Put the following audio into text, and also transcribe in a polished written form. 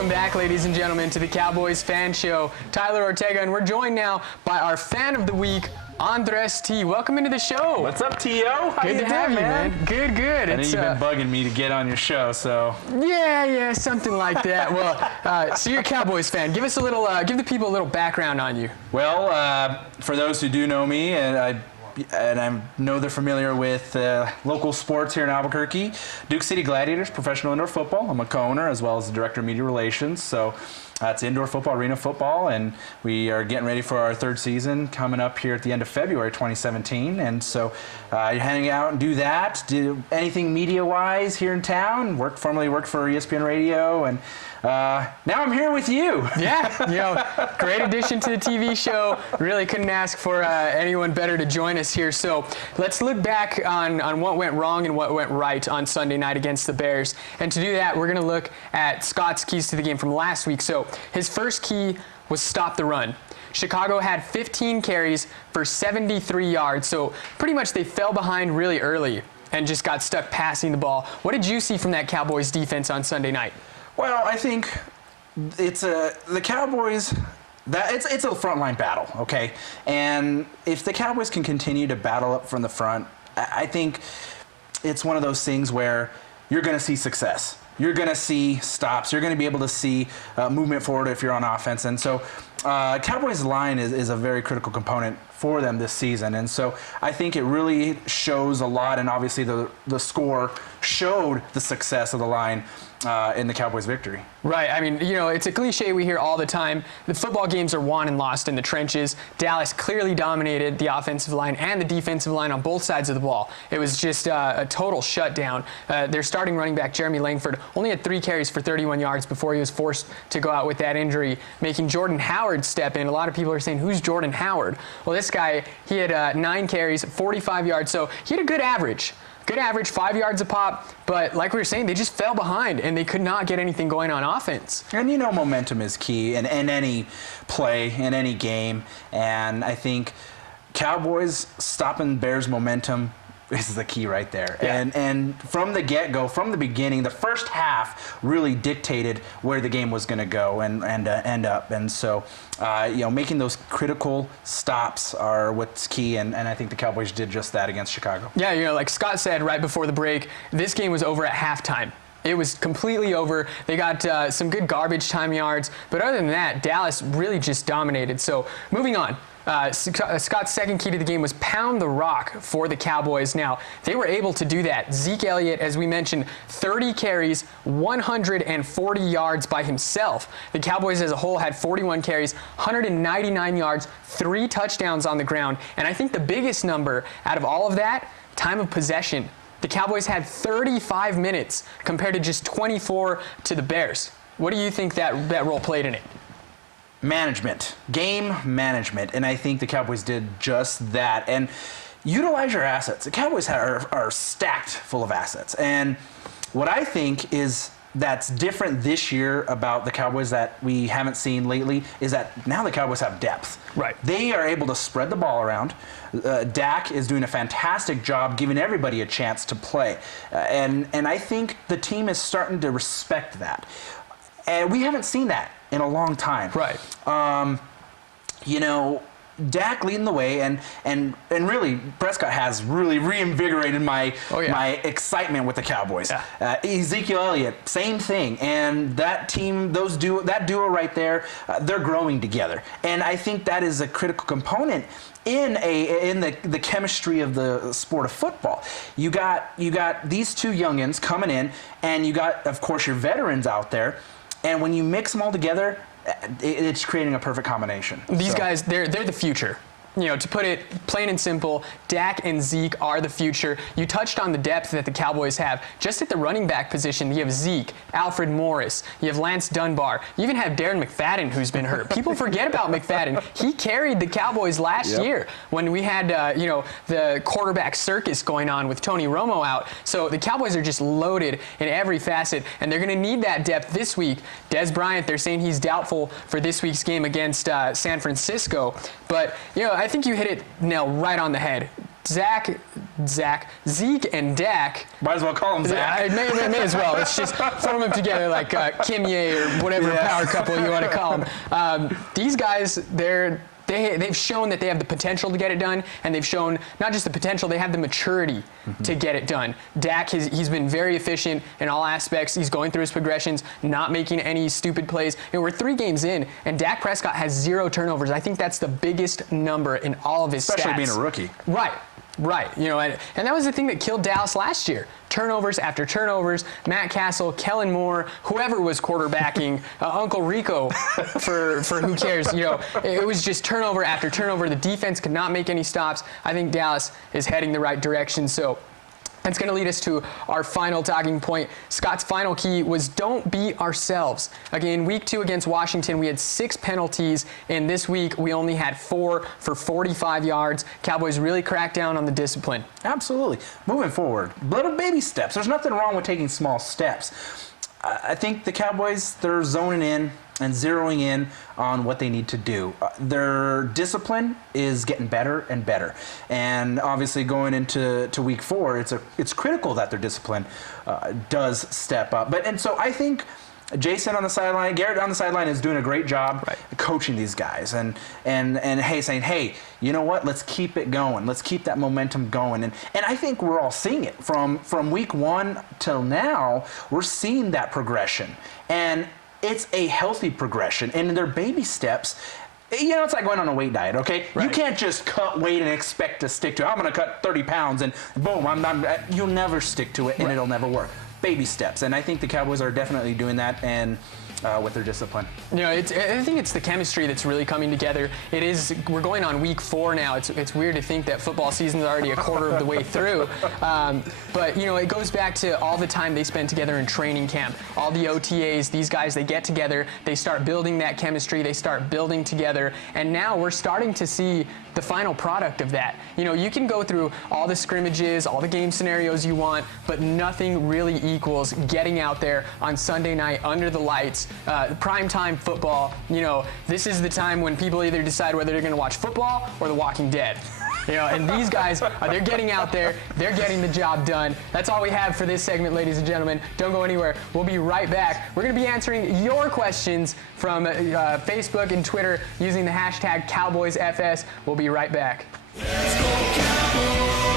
Welcome back, ladies and gentlemen, to the Cowboys Fan Show. Tyler Ortega, and we're joined now by our Fan of the Week, Andres T. Welcome into the show. What's up, T.O.? How Good you to have doing, you, man. Good, good. I know you've been bugging me to get on your show, so. Yeah, something like that. Well, so you're a Cowboys fan. Give us a little, give the people a little background on you. Well, for those who do know me, and I know they're familiar with local sports here in Albuquerque, Duke City Gladiators, professional indoor football. I'm a co-owner as well as the director of media relations. So it's indoor football, arena football, and we are getting ready for our third season coming up here at the end of February 2017. And so hang out and do that, do anything media-wise here in town. Formerly worked for ESPN Radio, and now I'm here with you. Yeah, great addition to the TV show. Really couldn't ask for anyone better to join us here. So let's look back on what went wrong and what went right on Sunday night against the Bears. And to do that, we're going to look at Scott's keys to the game from last week. So his first key was stop the run. Chicago had 15 carries for 73 yards. So pretty much they fell behind really early and just got stuck passing the ball. What did you see from that Cowboys defense on Sunday night? Well, I think it's the Cowboys. It's a frontline battle, okay? And if the Cowboys can continue to battle up from the front, I think it's one of those things where you're going to see success. You're going to see stops. You're going to be able to see movement forward if you're on offense. And so Cowboys' line is a very critical component for them this season. And so I think it really shows a lot, and obviously the score showed the success of the line in the Cowboys' victory. Right. I mean, you know, it's a cliche we hear all the time. The football games are won and lost in the trenches. Dallas clearly dominated the offensive line and the defensive line on both sides of the ball. It was just a total shutdown. Their starting running back, Jeremy Langford, only had 3 carries for 31 yards before he was forced to go out with that injury, making Jordan Howard step in. A lot of people are saying, who's Jordan Howard? Well, this guy, he had 9 carries, 45 yards, so he had a good average. Good average, 5 yards a pop, but like we were saying, they just fell behind and they could not get anything going on offense. And you know, momentum is key in any play, in any game, and I think Cowboys stopping Bears' momentum is the key right there. Yeah. And from the get-go, from the beginning, the first half really dictated where the game was going to go and end up. And so, you know, making those critical stops are what's key, and I think the Cowboys did just that against Chicago. Yeah, you know, like Scott said right before the break, this game was over at halftime. It was completely over. They got some good garbage time yards, but other than that, Dallas really just dominated. So moving on. Scott's second key to the game was pound the rock for the Cowboys. Now, they were able to do that. Zeke Elliott, as we mentioned, 30 carries, 140 yards by himself. The Cowboys as a whole had 41 carries, 199 yards, 3 touchdowns on the ground. And I think the biggest number out of all of that, time of possession. The Cowboys had 35 minutes compared to just 24 to the Bears. What do you think that role played in it? Management, game management, and I think the Cowboys did just that. And utilize your assets. The Cowboys are stacked full of assets, and what I think is that's different this year about the Cowboys that we haven't seen lately is that now the Cowboys have depth. Right. They are able to spread the ball around. Dak is doing a fantastic job giving everybody a chance to play, and I think the team is starting to respect that, and we haven't seen that in a long time. Right. You know, Dak leading the way, and really Prescott has really reinvigorated my excitement with the Cowboys. Yeah. Ezekiel Elliott, same thing, and that team, that duo right there, they're growing together, and I think that is a critical component in the chemistry of the sport of football. You got these 2 youngins coming in, and you got, of course, your veterans out there. And when you mix them all together, it's creating a perfect combination. These guys, they're the future. You know, to put it plain and simple, Dak and Zeke are the future. You touched on the depth that the Cowboys have. Just at the running back position, you have Zeke, Alfred Morris, you have Lance Dunbar, you even have Darren McFadden, who's been hurt. People forget about McFadden. He carried the Cowboys last year when we had, you know, the quarterback circus going on with Tony Romo out. So the Cowboys are just loaded in every facet, and they're going to need that depth this week. Des Bryant, they're saying he's doubtful for this week's game against San Francisco. But, you know, I think you hit it nail right on the head. Zeke and Dak. Might as well call him Zach. I may as well. Let's just throw them together like Kimye or whatever power couple you want to call them. These guys, they've shown that they have the potential to get it done, and they've shown not just the potential, they have the maturity to get it done. Dak, he's been very efficient in all aspects. He's going through his progressions, not making any stupid plays. We're 3 games in, and Dak Prescott has 0 turnovers. I think that's the biggest number in all of his stats. Especially being a rookie. Right. And that was the thing that killed Dallas last year. Turnovers after turnovers. Matt Castle, Kellen Moore, whoever was quarterbacking, Uncle Rico, for who cares. It was just turnover after turnover. The defense could not make any stops. I think Dallas is heading the right direction. So that's going to lead us to our final talking point. Scott's final key was don't beat ourselves. Again, week 2 against Washington, we had 6 penalties, and this week we only had 4 for 45 yards. Cowboys really cracked down on the discipline. Absolutely. Moving forward, little baby steps. There's nothing wrong with taking small steps. I think the Cowboys, they're zoning in and zeroing in on what they need to do. Their discipline is getting better and better. And obviously going into week 4, it's critical that their discipline does step up. And so I think Jason on the sideline, Garrett on the sideline is doing a great job coaching these guys and saying, hey, you know what? Let's keep it going. Let's keep that momentum going. And I think we're all seeing it from week 1 till now. We're seeing that progression, and it's a healthy progression, and they're baby steps. It's like going on a weight diet, okay? Right. You can't just cut weight and expect to stick to it. I'm going to cut 30 pounds, and boom, you'll never stick to it, and it'll never work. Baby steps, and I think the Cowboys are definitely doing that, and with their discipline. I think it's the chemistry that's really coming together. We're going on week 4 now. It's weird to think that football season is already a quarter of the way through. But it goes back to all the time they spend together in training camp, all the OTAs. These guys, they get together, they start building that chemistry, they start building together, and now we're starting to see the final product of that. You can go through all the scrimmages, all the game scenarios you want, but nothing really equals getting out there on Sunday night under the lights, primetime football. This is the time when people either decide whether they're going to watch football or The Walking Dead. And these guys, they're getting out there, they're getting the job done. That's all we have for this segment, ladies and gentlemen. Don't go anywhere. We'll be right back. We're going to be answering your questions from Facebook and Twitter using the hashtag CowboysFS. We'll be right back. Let's go Cowboys!